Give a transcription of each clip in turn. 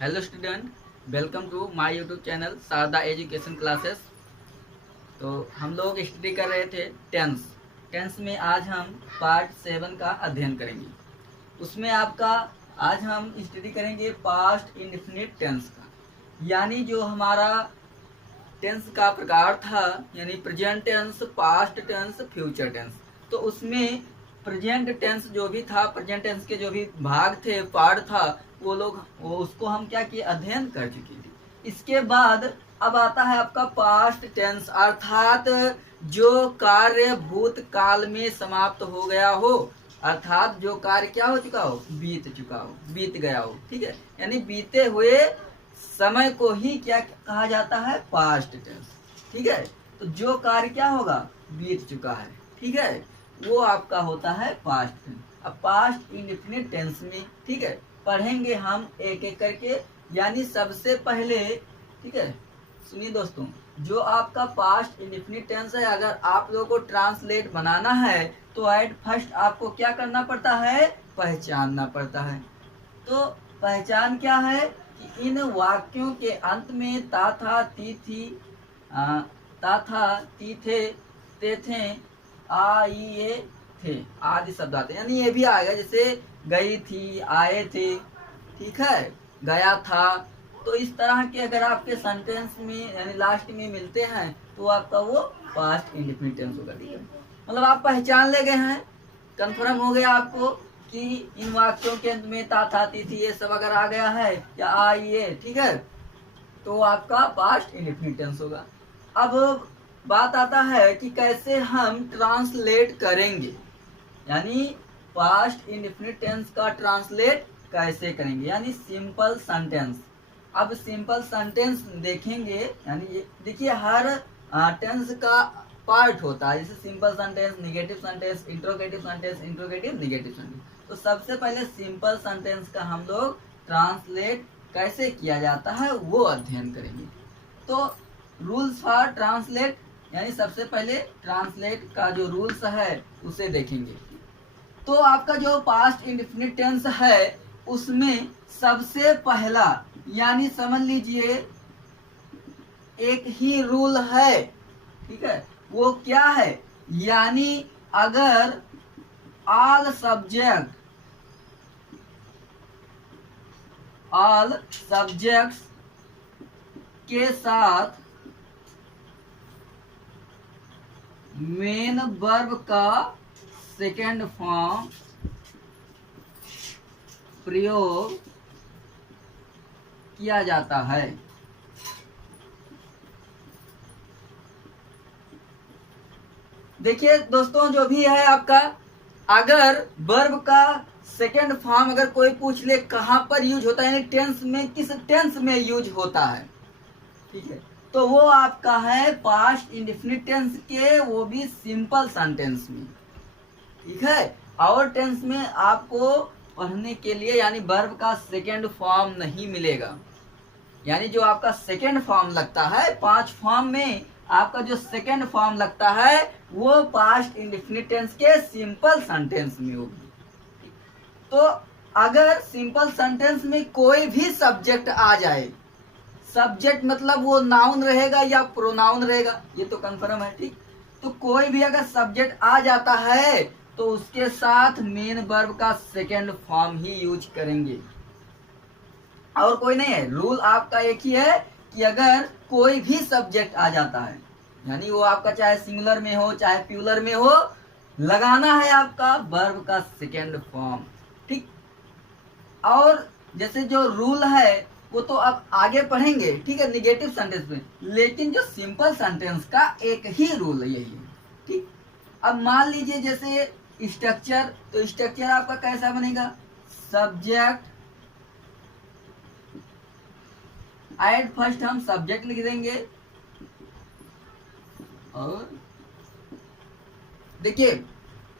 Hello student, welcome to my YouTube channel Sharda education classes. तो हम लोग स्टडी कर रहे थे टेंस में आज हम पार्ट 7 का अध्ययन करेंगे। उसमें आपका आज हम स्टडी करेंगे पास्ट इंडेफिनिट टेंस का, यानी जो हमारा टेंस का प्रकार था, यानी present tense, past tense, future tense. तो उसमें प्रेजेंट टेंस जो भी था, प्रेजेंट टेंस के जो भी भाग थे, पार्ट था, वो उसको हम क्या किए, अध्ययन कर चुके थे। इसके बाद अब आता है आपका पास्ट टेंस, अर्थात जो कार्य भूतकाल में समाप्त हो गया हो, अर्थात जो कार्य क्या हो चुका हो, बीत चुका हो, बीत गया हो। ठीक है, यानी बीते हुए समय को ही क्या कहा जाता है, पास्ट टेंस। ठीक है, तो जो कार्य क्या होगा, बीत चुका है, ठीक है, वो आपका होता है पास्ट टेंस। अब पास्ट इंडेफिनिट टेंस में, ठीक है, पढ़ेंगे हम एक एक करके। यानी सबसे पहले, ठीक है, सुनिए दोस्तों, जो आपका पास्ट इंडेफिनिट टेंस है, अगर आप लोगों को ट्रांसलेट बनाना है तो एट फर्स्ट आपको क्या करना पड़ता है, पहचानना पड़ता है। तो पहचान क्या है कि इन वाक्यों के अंत में ता था, ती थी, ता था, ती थे, ते थे, आ, ई, ए, थे आदि शब्द आते हैं। यानी ये भी आएगा, जैसे गई थी, आए थे, ठीक है, गया था। तो इस तरह के अगर आपके सेंटेंस में यानी लास्ट में मिलते हैं तो आपका वो पास्ट इंडेफिनिट टेंस होगा। ठीक है, मतलब आप पहचान ले गए हैं, कंफर्म हो गया आपको कि इन वाक्यों के अंत में ता था, ती थी, ये सब अगर आ गया है या आ, ये, ठीक है, तो आपका पास्ट इंडेफिनिट टेंस होगा। अब बात आता है कि कैसे हम ट्रांसलेट करेंगे, यानी पास्ट इंडेफिनिट टेंस का ट्रांसलेट कैसे करेंगे, यानी सिंपल सेंटेंस। अब सिंपल सेंटेंस देखेंगे, यानी ये देखिए हर टेंस का पार्ट होता है, जैसे simple sentence, negative sentence, interrogative sentence, interrogative negative sentence. तो सबसे पहले सिंपल सेंटेंस का हम लोग ट्रांसलेट कैसे किया जाता है वो अध्ययन करेंगे। तो रूल्स फॉर ट्रांसलेट, यानी सबसे पहले ट्रांसलेट का जो रूल्स है उसे देखेंगे। तो आपका जो पास्ट इंडेफिनिट टेंस है उसमें सबसे पहला, यानी समझ लीजिए एक ही रूल है, ठीक है, वो क्या है, यानी अगर ऑल सब्जेक्ट्स के साथ मेन वर्ब का सेकेंड फॉर्म प्रयोग किया जाता है, देखिए दोस्तों, जो भी है आपका, अगर वर्ब का सेकेंड फॉर्म अगर कोई पूछ ले कहां पर यूज होता है, यानी टेंस में, किस टेंस में यूज होता है, ठीक है, तो वो आपका है पास्ट इंडेफिनिट टेंस के, वो भी सिंपल सेंटेंस में। ठीक है, और टेंस में आपको पढ़ने के लिए यानी वर्ब का सेकेंड फॉर्म नहीं मिलेगा। यानी जो आपका सेकेंड फॉर्म लगता है, 5 फॉर्म में आपका जो सेकेंड फॉर्म लगता है वो पास्ट इंडेफिनिट टेंस के सिंपल सेंटेंस में होगी। तो अगर सिंपल सेंटेंस में कोई भी सब्जेक्ट आ जाए, सब्जेक्ट मतलब वो नाउन रहेगा या प्रोनाउन रहेगा, ये तो कंफर्म है, ठीक, तो कोई भी अगर सब्जेक्ट आ जाता है तो उसके साथ मेन वर्ब का सेकेंड फॉर्म ही यूज करेंगे, और कोई नहीं है। रूल आपका एक ही है कि अगर कोई भी सब्जेक्ट आ जाता है, यानी वो आपका चाहे सिंगुलर में हो चाहे प्लूरल में हो, लगाना है आपका वर्ब का सेकेंड फॉर्म, ठीक। और जैसे जो रूल है वो तो अब आगे पढ़ेंगे, ठीक है, निगेटिव सेंटेंस में, लेकिन जो सिंपल सेंटेंस का एक ही रूल यही है, ठीक। अब मान लीजिए जैसे स्ट्रक्चर, तो स्ट्रक्चर आपका कैसा बनेगा, सब्जेक्ट, एट फर्स्ट हम सब्जेक्ट लिख देंगे, और देखिए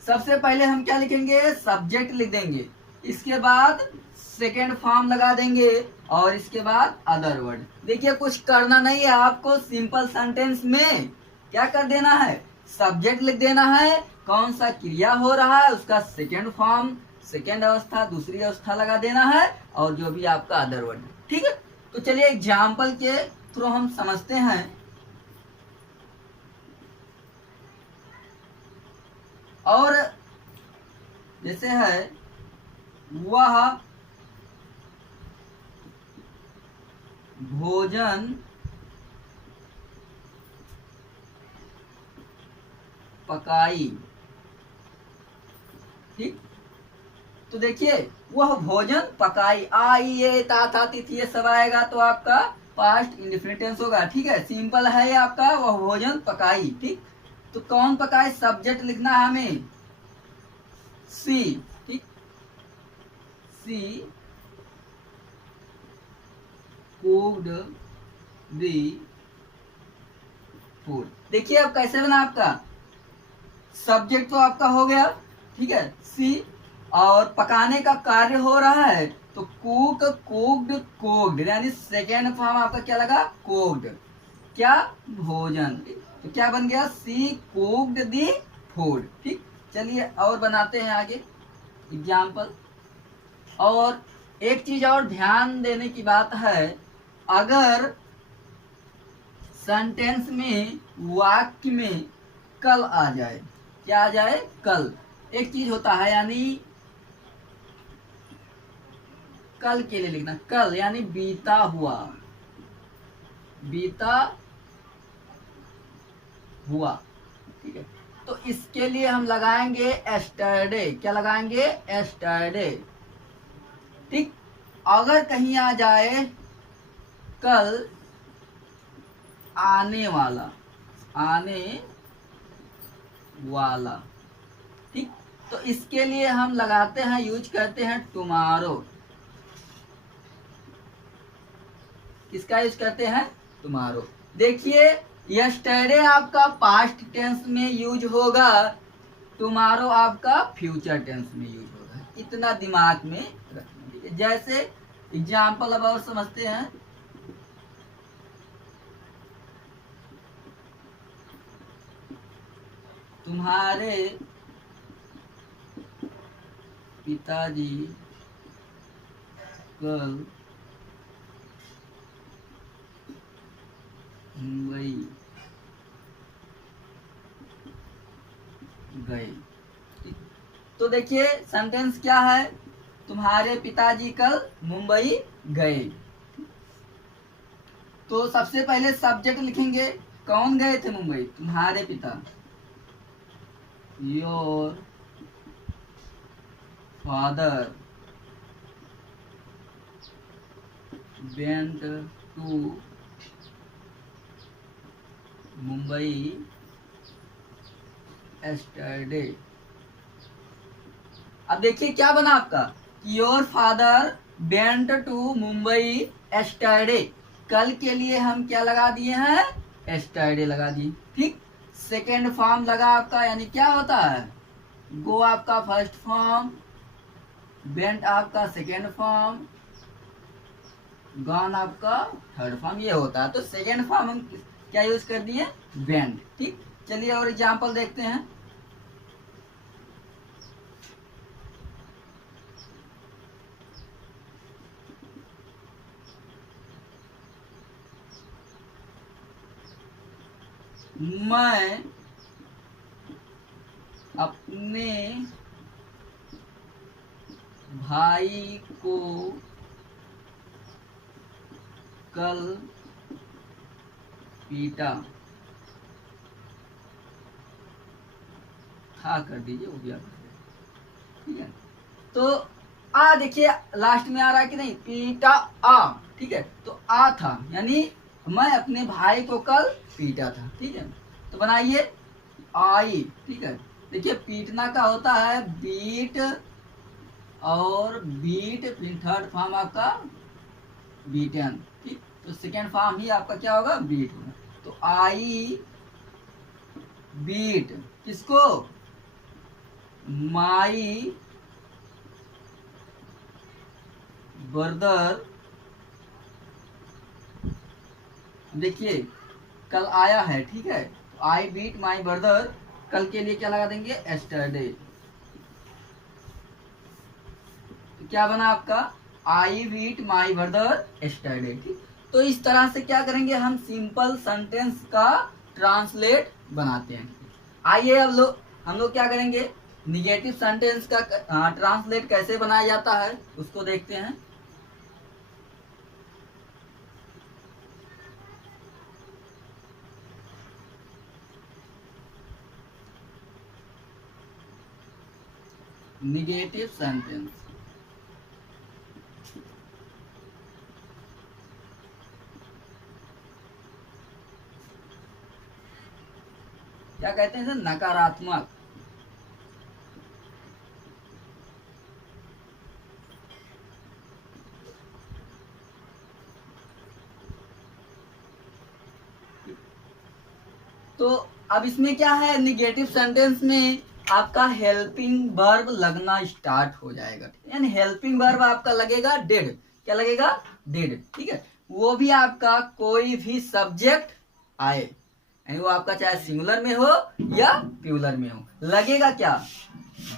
सबसे पहले हम क्या लिखेंगे, सब्जेक्ट लिख देंगे, इसके बाद सेकेंड फॉर्म लगा देंगे, और इसके बाद अदर वर्ड। देखिए कुछ करना नहीं है आपको, सिंपल सेंटेंस में क्या कर देना है, सब्जेक्ट लिख देना है, कौन सा क्रिया हो रहा है उसका सेकेंड फॉर्म, सेकेंड अवस्था, दूसरी अवस्था लगा देना है, और जो भी आपका अदर वर्ड, ठीक है। तो चलिए एग्जाम्पल के थ्रू हम समझते हैं। और जैसे है वह भोजन पकाई, ठीक। तो देखिए वह भोजन पकाई, आई ये ता था तिथि ये सब आएगा तो आपका पास्ट इंडेफिनिट टेंस होगा, ठीक है। सिंपल है ये आपका, वह भोजन पकाई, ठीक। तो कौन पकाए, सब्जेक्ट लिखना है हमें सी, ठीक। सी कुक्ड द फूड। देखिए अब कैसे बना आपका, सब्जेक्ट तो आपका हो गया, ठीक है, सी, और पकाने का कार्य हो रहा है तो कुक, कुक्ड, कुक्ड, यानी सेकेंड फॉर्म आपका क्या लगा, कुक्ड, क्या, भोजन। तो क्या बन गया, सी कुक्ड दी फूड, ठीक। चलिए और बनाते हैं आगे एग्जाम्पल। और एक चीज और ध्यान देने की बात है, अगर सेंटेंस में, वाक्य में कल आ जाए, क्या आ जाए, कल, एक चीज होता है, यानी कल के लिए लिखना, कल यानी बीता हुआ, बीता हुआ, ठीक है। तो इसके लिए हम लगाएंगे एस्टरडे, क्या लगाएंगे, एस्टरडे, ठीक। अगर कहीं आ जाए कल आने वाला, आने वाला, ठीक। तो इसके लिए हम लगाते हैं, यूज करते हैं टुमारो, किसका यूज करते हैं, टुमारो। देखिए यस्टरडे आपका पास्ट टेंस में यूज होगा, टुमारो आपका फ्यूचर टेंस में यूज होगा, इतना दिमाग में रखना। जैसे एग्जाम्पल अब और समझते हैं। तुम्हारे पिताजी कल मुंबई गए, तो देखिए सेंटेंस क्या है, तुम्हारे पिताजी कल मुंबई गए। तो सबसे पहले सब्जेक्ट लिखेंगे, कौन गए थे मुंबई, तुम्हारे पिता, your father went to Mumbai yesterday. अब देखिए क्या बना आपका, your father went to Mumbai yesterday, कल के लिए हम क्या लगा दिए हैं, एस्टरडे लगा दिए, ठीक। सेकेंड फॉर्म लगा आपका, यानी क्या होता है, गो आपका फर्स्ट फॉर्म, वेंट आपका सेकेंड फॉर्म, गॉन आपका थर्ड फॉर्म, ये होता है। तो सेकेंड फॉर्म हम क्या यूज कर दिए, वेंट, ठीक। चलिए और एग्जांपल देखते हैं। मैं अपने भाई को कल पीटा, था कर दीजिए, वो भी आप, ठीक है। तो आ देखिए लास्ट में आ रहा है कि नहीं, पीटा आ, ठीक है। तो आ था यानी मैं अपने भाई को कल पीटा था, ठीक है। तो बनाइए आई, ठीक है। देखिए पीटना का होता है बीट, और बीट फिर थर्ड फॉर्म आपका बीटन, ठीक। तो सेकेंड फॉर्म ही आपका क्या होगा, बीट होगा। तो आई बीट किसको, माई ब्रदर, देखिए कल आया है, ठीक है। आई बीट माई ब्रदर, कल के लिए क्या लगा देंगे, एस्टरडे। तो क्या बना आपका, I read my brother yesterday. ठीक, तो इस तरह से क्या करेंगे, हम सिंपल सेंटेंस का ट्रांसलेट बनाते हैं। आइए अब हम लोग क्या करेंगे, निगेटिव सेंटेंस का ट्रांसलेट कैसे बनाया जाता है उसको देखते हैं। निगेटिव सेंटेंस, क्या कहते हैं सर, नकारात्मक। तो अब इसमें क्या है, निगेटिव सेंटेंस में आपका हेल्पिंग वर्ब लगना स्टार्ट हो जाएगा, यानी हेल्पिंग वर्ब आपका लगेगा डेड। क्या लगेगा, डेड। ठीक है, वो भी आपका कोई भी सब्जेक्ट आए, यानी वो आपका चाहे सिंगुलर में हो या प्लूरल में हो, लगेगा क्या,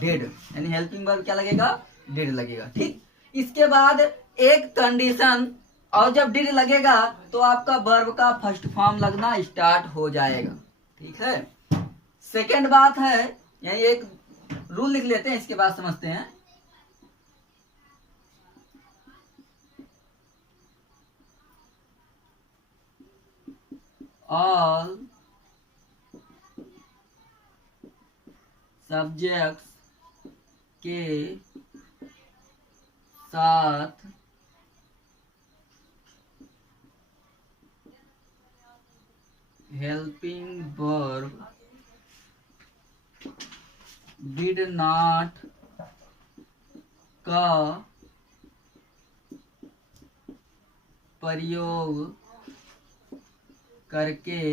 डेड। यानी हेल्पिंग वर्ब क्या लगेगा, डेड लगेगा। ठीक, इसके बाद एक कंडीशन, और जब डिड लगेगा तो आपका वर्ब का फर्स्ट फॉर्म लगना स्टार्ट हो जाएगा। ठीक है, सेकंड बात है, यानी एक रूल लिख लेते हैं, इसके बाद समझते हैं। ऑल सब्जेक्ट्स के साथ हेल्पिंग वर्ब डिड नॉट का प्रयोग करके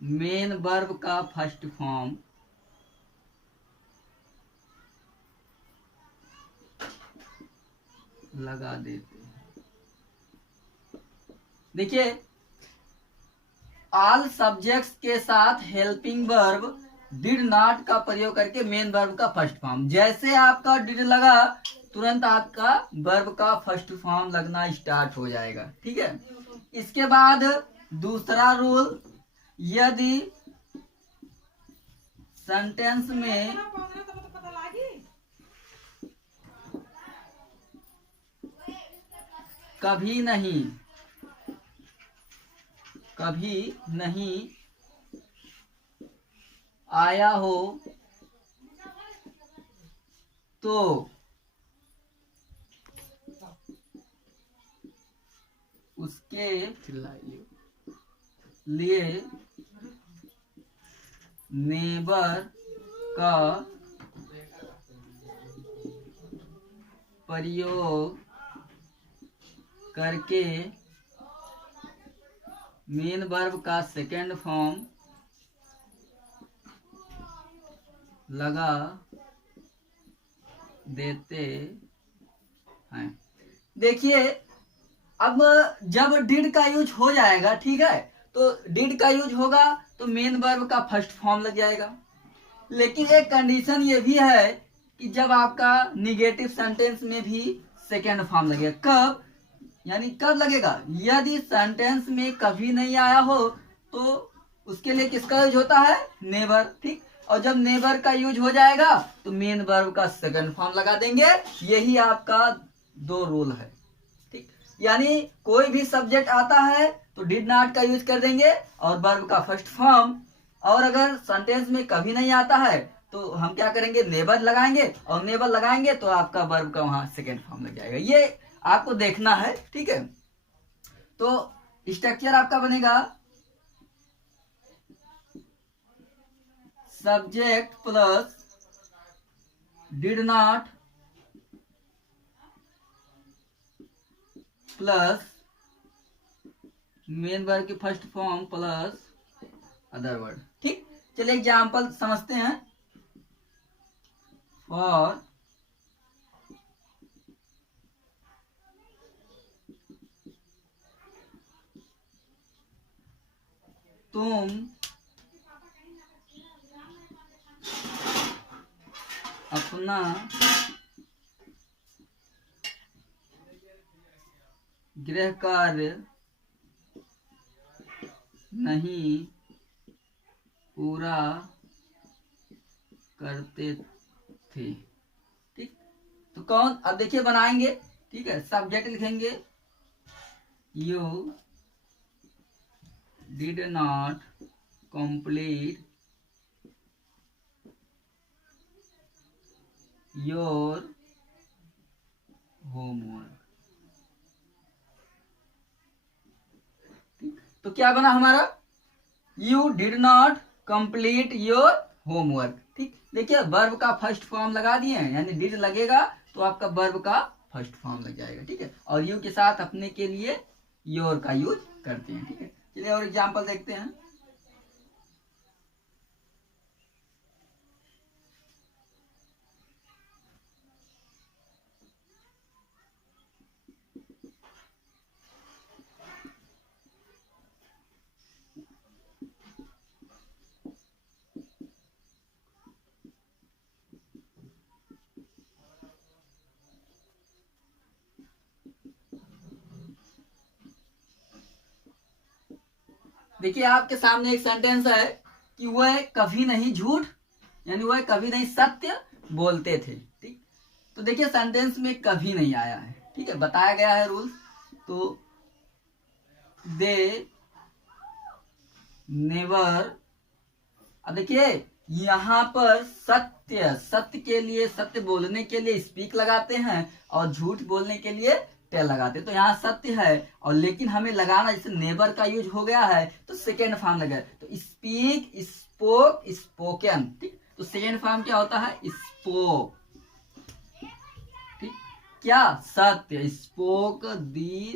मेन वर्ब का फर्स्ट फॉर्म लगा देते हैं। देखिए, ऑल सब्जेक्ट्स के साथ हेल्पिंग वर्ब डिड नॉट का प्रयोग करके मेन वर्ब का फर्स्ट फॉर्म, जैसे आपका डिड लगा तुरंत आपका वर्ब का फर्स्ट फॉर्म लगना स्टार्ट हो जाएगा। ठीक है, इसके बाद दूसरा रूल, यदि सेंटेंस में कभी नहीं आया हो तो उसके लिए नेबर का प्रयोग करके मेन वर्ब का सेकेंड फॉर्म लगा देते हैं। देखिए, अब जब डिड का यूज हो जाएगा, ठीक है, तो डिड का यूज होगा तो मेन वर्ब का फर्स्ट फॉर्म लग जाएगा। लेकिन एक कंडीशन ये भी है कि जब आपका निगेटिव सेंटेंस में भी सेकेंड फॉर्म लगेगा, कब, यानी कब लगेगा, यदि सेंटेंस में कभी नहीं आया हो तो उसके लिए किसका यूज होता है, नेवर। ठीक, और जब नेवर का यूज हो जाएगा तो मेन वर्ब का सेकंड फॉर्म लगा देंगे। यही आपका दो रूल है। ठीक, यानी कोई भी सब्जेक्ट आता है तो डिड नॉट का यूज कर देंगे और वर्ब का फर्स्ट फॉर्म, और अगर सेंटेंस में कभी नहीं आता है तो हम क्या करेंगे, नेवर लगाएंगे, और नेवर लगाएंगे तो आपका वर्ब का वहां सेकेंड फॉर्म लग जाएगा। ये आपको देखना है। ठीक है, तो स्ट्रक्चर आपका बनेगा subject plus did not plus main verb की first form plus other word. ठीक, चलिए एग्जाम्पल समझते हैं। फॉर तुम अपना गृह कार्य नहीं पूरा करते थे। ठीक, तो कौन, अब देखिए बनाएंगे। ठीक है, सब्जेक्ट लिखेंगे you did not complete your homework. तो क्या बना हमारा, you did not complete your homework. ठीक, देखिए वर्ब का फर्स्ट फॉर्म लगा दिए हैं, यानी डिड लगेगा तो आपका वर्ब का फर्स्ट फॉर्म लग जाएगा। ठीक है, और यू के साथ अपने के लिए योर का यूज करते हैं। ठीक है, चलिए और एग्जांपल देखते हैं। देखिए आपके सामने एक सेंटेंस है कि वह कभी नहीं झूठ, यानी वह कभी नहीं सत्य बोलते थे। ठीक, तो देखिए सेंटेंस में कभी नहीं आया है। ठीक है, बताया गया है रूल्स, तो दे नेवर। अब देखिए यहाँ पर सत्य, सत्य के लिए, सत्य बोलने के लिए स्पीक लगाते हैं और झूठ बोलने के लिए टेल लगाते हैं। तो यहाँ सत्य है और लेकिन हमें लगाना, जैसे नेवर का यूज हो गया है तो सेकेंड फॉर्म लगा, तो स्पीक, स्पोक, स्पोकन। ठीक, तो सेकेंड फॉर्म क्या होता है, स्पोक। ठीक, क्या, सत्य, स्पोक दी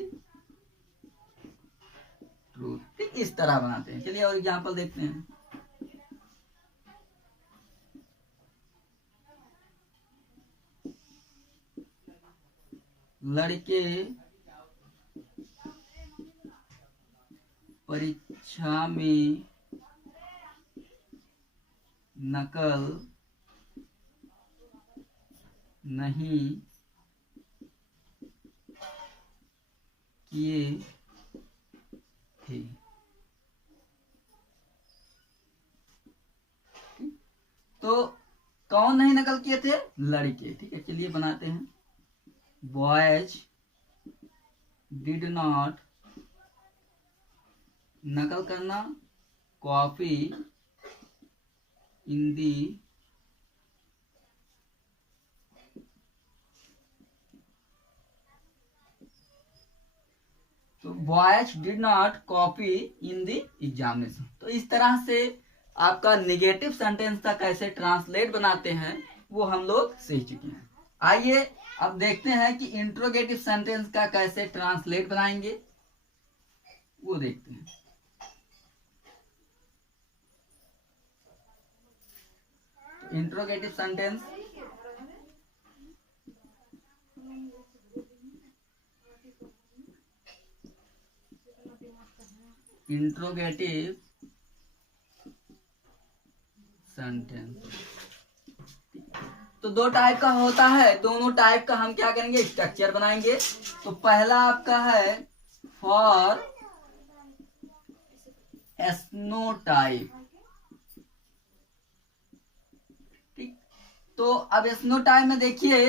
ट्रूथ। ठीक, इस तरह बनाते हैं। चलिए और एग्जांपल देखते हैं। लड़के परीक्षा में नकल नहीं किए थे। तो कौन नहीं नकल किए थे, लड़के। ठीक है, चलिए बनाते हैं। बॉयज डिड नॉट, नकल करना, कॉपी इन दी तो boys did not copy in the examination. तो इस तरह से आपका निगेटिव सेंटेंस का कैसे ट्रांसलेट बनाते हैं वो हम लोग सीख चुके हैं। आइए अब देखते हैं कि इंट्रोगेटिव सेंटेंस का कैसे ट्रांसलेट बनाएंगे, वो देखते हैं। इंट्रोगेटिव सेंटेंस, इंट्रोगेटिव सेंटेंस तो दो टाइप का होता है, दोनों टाइप का हम क्या करेंगे, स्ट्रक्चर बनाएंगे। तो पहला आपका है फॉर एस्नो टाइप। ठीक, तो अब एस्नो टाइप में देखिए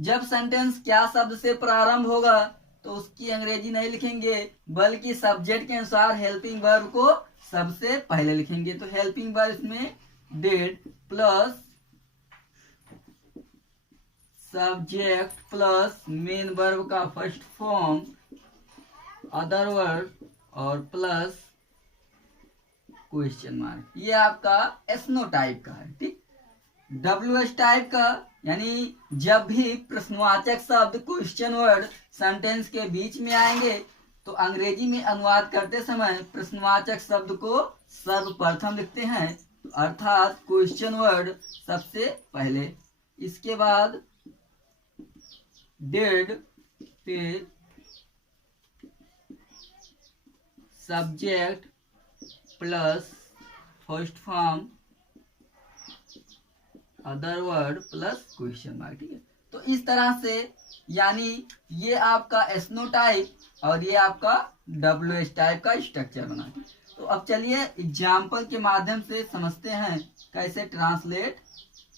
जब सेंटेंस क्या शब्द से प्रारंभ होगा तो उसकी अंग्रेजी नहीं लिखेंगे, बल्कि सब्जेक्ट के अनुसार हेल्पिंग वर्ब को सबसे पहले लिखेंगे। तो हेल्पिंग वर्ब में did plus subject plus main verb का फर्स्ट फॉर्म अदर वर्ब और प्लस क्वेश्चन मार्क। ये आपका एस्नो टाइप का है। ठीक, WH टाइप का यानी जब भी प्रश्नवाचक शब्द क्वेश्चन वर्ड सेंटेंस के बीच में आएंगे तो अंग्रेजी में अनुवाद करते समय प्रश्नवाचक शब्द को सर्वप्रथम लिखते हैं, अर्थात क्वेश्चन वर्ड सबसे पहले, इसके बाद डिड, फिर subject plus first form other word plus question mark. ठीक है, तो इस तरह से यानी ये आपका SNO टाइप और ये आपका WH टाइप का स्ट्रक्चर बना। तो अब चलिए एग्जाम्पल के माध्यम से समझते हैं कैसे ट्रांसलेट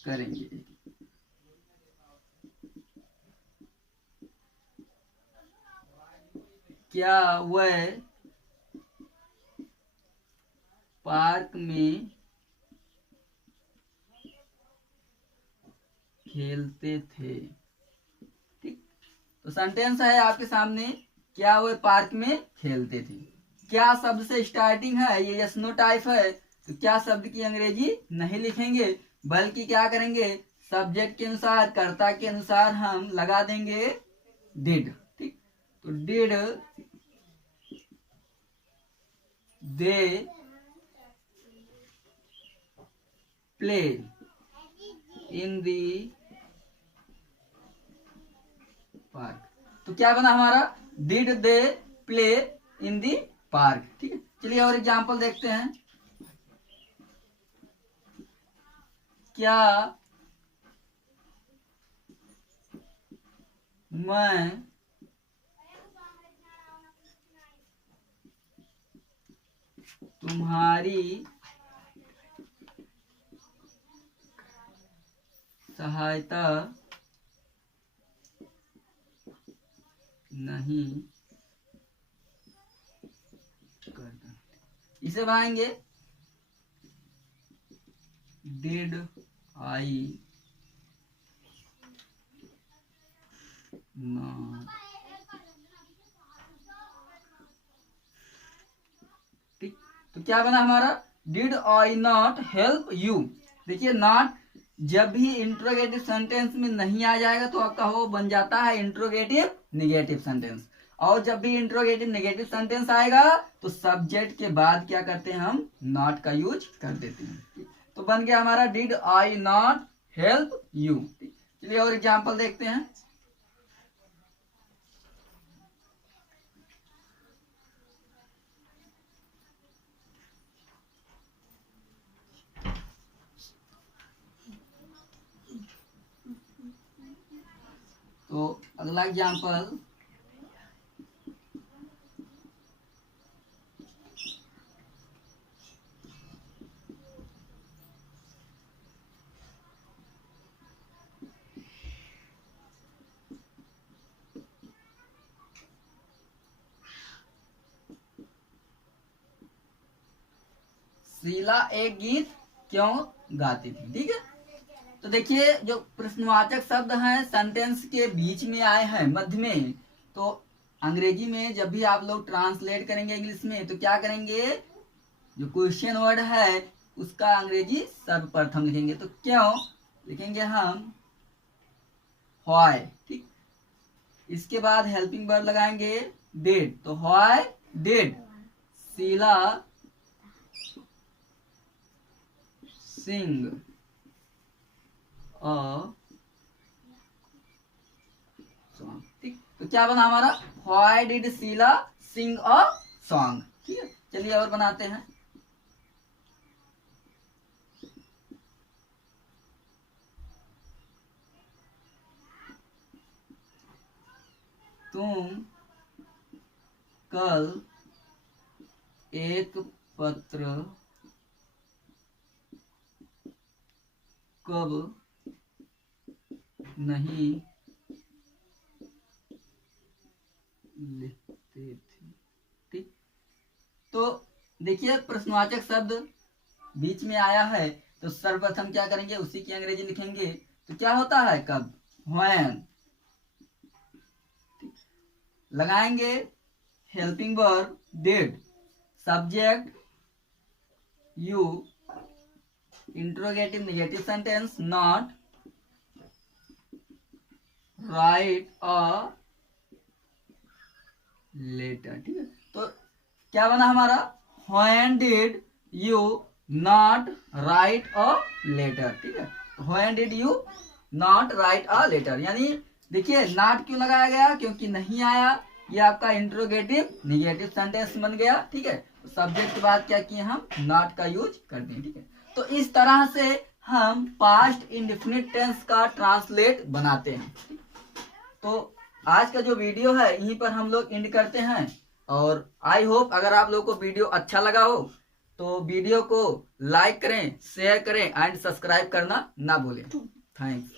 करेंगे। क्या वह पार्क में खेलते थे। ठीक, तो सेंटेंस है आपके सामने, क्या वह पार्क में खेलते थे। क्या शब्द से स्टार्टिंग है, ये SNO टाइप है, तो क्या शब्द की अंग्रेजी नहीं लिखेंगे, बल्कि क्या करेंगे, सब्जेक्ट के अनुसार, कर्ता के अनुसार हम लगा देंगे डिड। ठीक, तो did they play in the park. तो क्या बना हमारा, did they play in the park. ठीक है, चलिए और एग्जांपल देखते हैं। क्या मैं तुम्हारी सहायता नहीं करता। इसे बनाएंगे, डिड आई नॉट। ठीक, तो क्या बना हमारा, did I not help you. देखिए नॉट जब भी इंट्रोगेटिव सेंटेंस में नहीं आ जाएगा तो आपका वो बन जाता है इंट्रोगेटिव निगेटिव सेंटेंस, और जब भी इंट्रोगेटिव नेगेटिव सेंटेंस आएगा तो सब्जेक्ट के बाद क्या करते हैं, हम नॉट का यूज कर देते हैं। तो बन गया हमारा did I not help you. चलिए और एग्जांपल देखते हैं। तो अगला एग्जांपल, शीला एक गीत क्यों गाती थी। ठीक है, तो देखिए जो प्रश्नवाचक शब्द हैं सेंटेंस के बीच में आए हैं, मध्य में, तो अंग्रेजी में जब भी आप लोग ट्रांसलेट करेंगे इंग्लिश में तो क्या करेंगे, जो क्वेश्चन वर्ड है उसका अंग्रेजी सर्वप्रथम लिखेंगे। तो क्यों लिखेंगे हम, व्हाई। ठीक, इसके बाद हेल्पिंग वर्ब लगाएंगे डिड, तो why did Sheela sing song. ठीक, तो क्या बना हमारा, why did Sheela sing a song. ठीक है, चलिए और बनाते हैं। तुम कल एक पत्र कब नहीं लिखते थे। ठीक, तो देखिए प्रश्नवाचक शब्द बीच में आया है तो सर्वप्रथम क्या करेंगे, उसी की अंग्रेजी लिखेंगे। तो क्या होता है, कब, व्हेन। लगाएंगे helping verb did, subject you, interrogative negative sentence not, write a letter. ठीक है, तो क्या बना हमारा, when did you not write a letter. ठीक है, when did you not write a letter, यानी देखिए नॉट क्यों लगाया गया, क्योंकि नहीं आया, ये आपका इंट्रोगेटिव निगेटिव सेंटेंस बन गया। ठीक है, तो सब्जेक्ट के बाद क्या किए, हम नॉट का यूज करते हैं। ठीक है, तो इस तरह से हम पास्ट इंडेफिनिट टेंस का ट्रांसलेट बनाते हैं। तो आज का जो वीडियो है यहीं पर हम लोग एंड करते हैं। और आई होप अगर आप लोगों को वीडियो अच्छा लगा हो तो वीडियो को लाइक करें, शेयर करें एंड सब्सक्राइब करना ना भूलें। थैंक्स।